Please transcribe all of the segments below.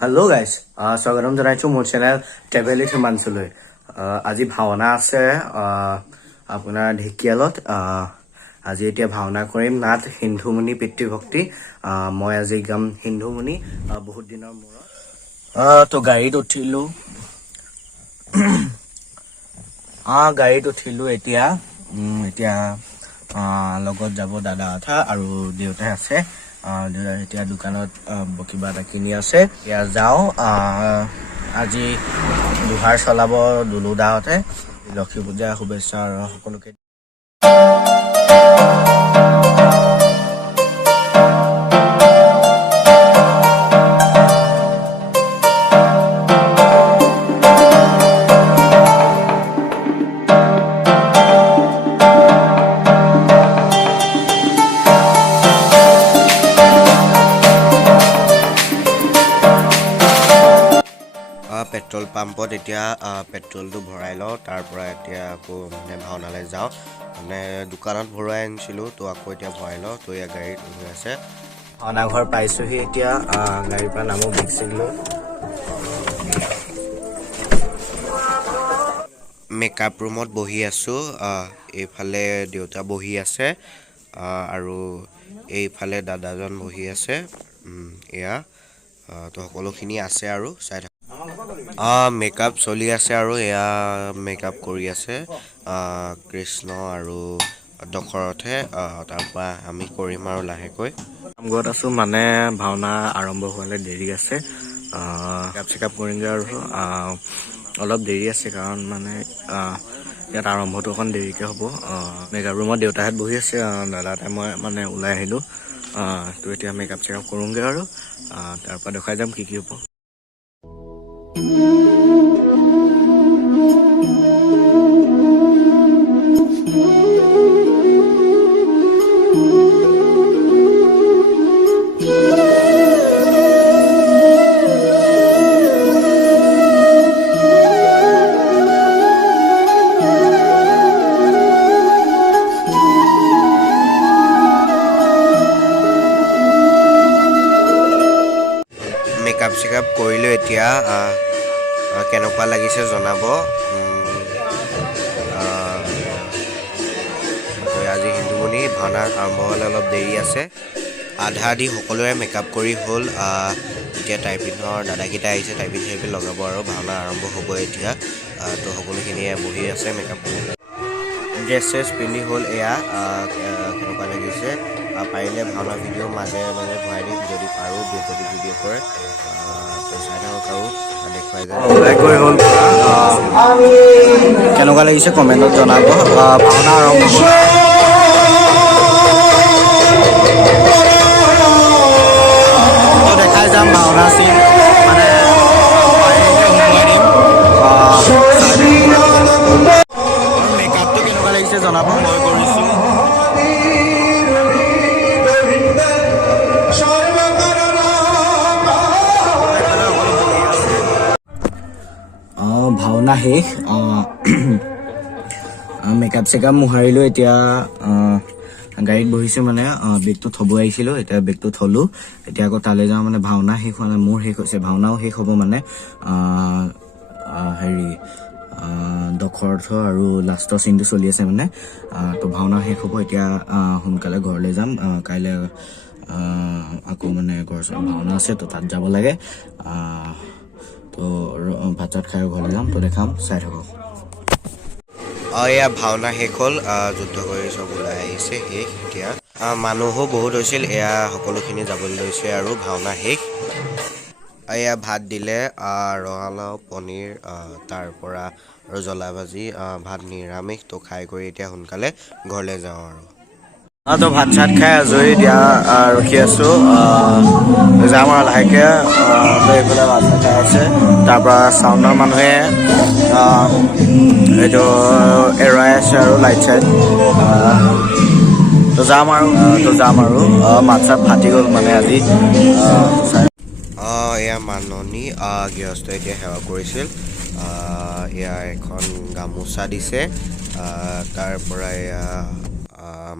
Hello' guys স্বাগতম জনাইছো মোৰ চেনেল ট্ৰেভেল উইথ হিমাংশুলৈ। আজি ভাওনা আছে আপোনাৰ ঢেকিয়ালত। আজি এতিয়া ভাওনা কৰিম নাট সিন্ধুমুনি পিতৃভক্তি। মই আজি গাম সিন্ধুমুনি বহুত দিনৰ মূৰত। তো গাড়ীত উঠিলো এতিয়া লগত যাব দাদা এটা আৰু দেউতাই আছে। দেউতাই এতিয়া দোকানত কিবা এটা কিনি আছে। এতিয়া যাওঁ। আজি লোহাৰ চলাব দুলু দাহঁতে। লক্ষ্মী পূজা শুভেচ্ছা আৰু সকলোকে। পেট্ৰল পাম্পত এতিয়া পেট্ৰলটো ভৰাই লওঁ। তাৰ পৰা এতিয়া আকৌ মানে ভাওনালৈ যাওঁ। মানে দোকানত ভৰাই আনিছিলোঁ, তো আকৌ এতিয়া ভৰাই লওঁ। তো এয়া গাড়ীত হৈ আছে। ভাওনা ঘৰ পাইছোহি এতিয়া। গাড়ীৰ পৰা নামো বেগ লৈ। মেকআপ ৰুমত বহি আছোঁ। এইফালে দেউতা বহি আছে আৰু এইফালে দাদাজন বহি আছে। এয়া তো সকলোখিনি আছে আৰু চাই থাকক। মেকআপ চলি আছে আৰু এয়া মেকআপ কৰি আছে কৃষ্ণ আৰু দশৰথে। তাৰপৰা আমি কৰিম আৰু লাহেকৈ। নামঘৰত আছোঁ, মানে ভাওনা আৰম্ভ হোৱালৈ দেৰি আছে। মেকআপ চেকআপ কৰিমগৈ আৰু অলপ দেৰি আছে, কাৰণ মানে ইয়াত আৰম্ভটো অকণ দেৰিকৈ হ'ব। মেকআপ ৰুমত দেউতাহঁত বহি আছে, দাদাহঁতে মই মানে ওলাই আহিলোঁ। তো এতিয়া মেকআপ চেকআপ কৰোঁগৈ আৰু তাৰপৰা দেখুৱাই যাম কি হ'ব। মেকআপ চেকআপ কৰিলোঁ। এতিয়া কেনেকুৱা লাগিছে জনাব। আজি হিন্দুমুনি ভাওনা আৰম্ভ হ'লে অলপ দেৰি আছে। আধা আধি সকলোৰে মেকআপ কৰি হ'ল। এতিয়া টাইপিনৰ দাদাকেইটা আহিছে, টাইপিন চাইপিন লগাব আৰু ভাওনা আৰম্ভ হ'ব এতিয়া। তো সকলোখিনিয়ে বহি আছে মেকআপ কৰি। ড্ৰেছ চেছ পিন্ধি হ'ল। এয়া কেনেকুৱা লাগিছে। পাৰিলে ভাওনা ভিডিঅ' মাজে মাজে ভৰাই দিম যদি পাৰোঁ, যদি ভিডিঅ' কৰে। তো চাই থাকক আৰু দেখুৱাই যায়। ওলাই গৈ হ'ল। কেনেকুৱা লাগিছে কমেণ্টত জনাব। ভাওনা আৰম্ভ হ'ল। দেখাই যাম ভাওনা চিন, মানে মেকআপটো কেনেকুৱা লাগিছে জনাব। মই কৰিছোঁ। ভাওনা শেষ। মেকআপ চেকআপ মোহাৰিলোঁ। এতিয়া গাড়ীত বহিছোঁ, মানে বেগটো থ'ব আহিছিলোঁ। এতিয়া বেগটো থলোঁ। এতিয়া আকৌ তালৈ যাওঁ, মানে ভাওনা শেষ হোৱা নাই, মোৰ শেষ হৈছে। ভাওনাও শেষ হ'ব, মানে দশৰথ আৰু লাষ্টৰ চিনটো চলি আছে মানে। তো ভাওনা শেষ হ'ব এতিয়া। সোনকালে ঘৰলৈ যাম। কাইলৈ আকৌ মানে ঘৰ ভাওনা আছে, তো তাত যাব লাগে। তো ভাত চাত খাই ঘৰলৈ যাম। তো দেখাম, চাই থাকক। এয়া ভাওনা শেষ হ'ল। যুদ্ধ কৰি চব ওলাই আহিছে, শেষ এতিয়া। মানুহো বহুত হৈছিল। এয়া সকলোখিনি যাবলৈ লৈছে আৰু ভাওনা শেষ। এয়া ভাত দিলে, ৰঙালাও পনীৰ, তাৰ পৰা আৰু জ্বলা ভাজি, ভাত নিৰামিষ। তো খাই কৰি এতিয়া সোনকালে ঘৰলৈ যাওঁ আৰু। তো ভাত চাত খাই আজৰি এতিয়া ৰখি আছোঁ। যাম আৰু লাহেকৈ। তো এইফালে ভাত চাত খাই আছে। তাৰপৰা চাউণ্ডৰ মানুহে এইটো এৰুৱাই আছে আৰু লাইট চাইট। তো যাম আৰু মাত চাত ফাটি গ'ল মানে আজি। এয়া মাননি গৃহস্থ এতিয়া সেৱা কৰিছিল। এয়া এখন গামোচা দিছে। তাৰ পৰা এয়া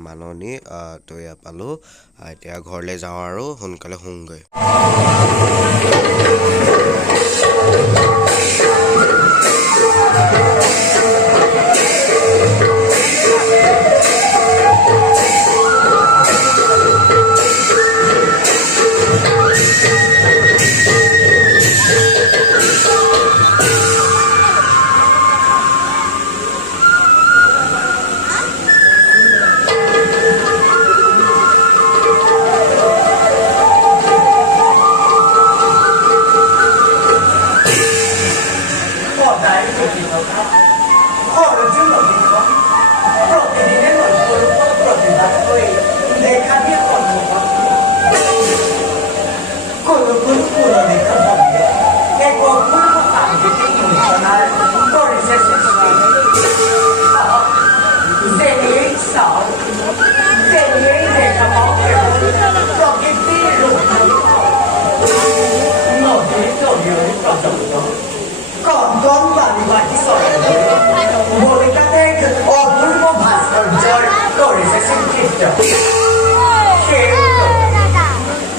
মাননি তো এয়া পালোঁ। এতিয়া ঘৰলৈ যাওঁ আৰু সোনকালে শুওঁগৈ।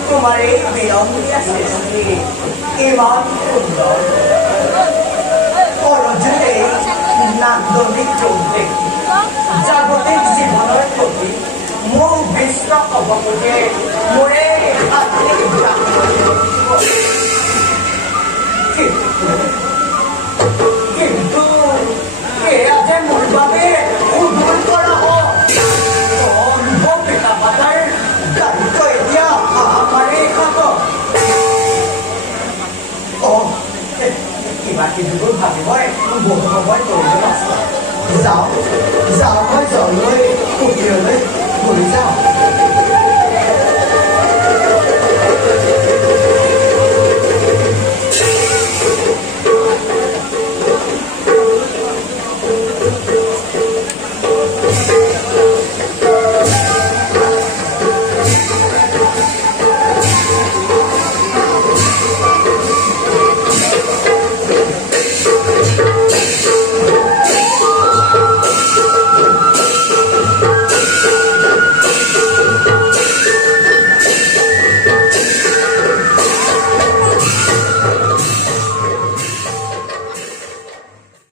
তোমাৰ এই বিলম্বিয়া সৃষ্টি ইমান সুন্দৰ পৰজনে নান্দনিক ৰূপ দেখি জাগতিক জীবনেৰ প্ৰতি মোৰ বিশ্ব অৱগতিয়ে মোৰে আত্মিক কিন্তু এয়া যে মোৰ বাবে সুদূৰ পৰা পিতা মাতাৰ দায়িত্ব এতিয়া আমাৰে হাতত কিবা কিবিবোৰ ভাবি মই বহু সময় কৰিব নাছিলোঁ যাওঁ মই জললৈ কুটিৰলৈ ঘূৰি যাওঁ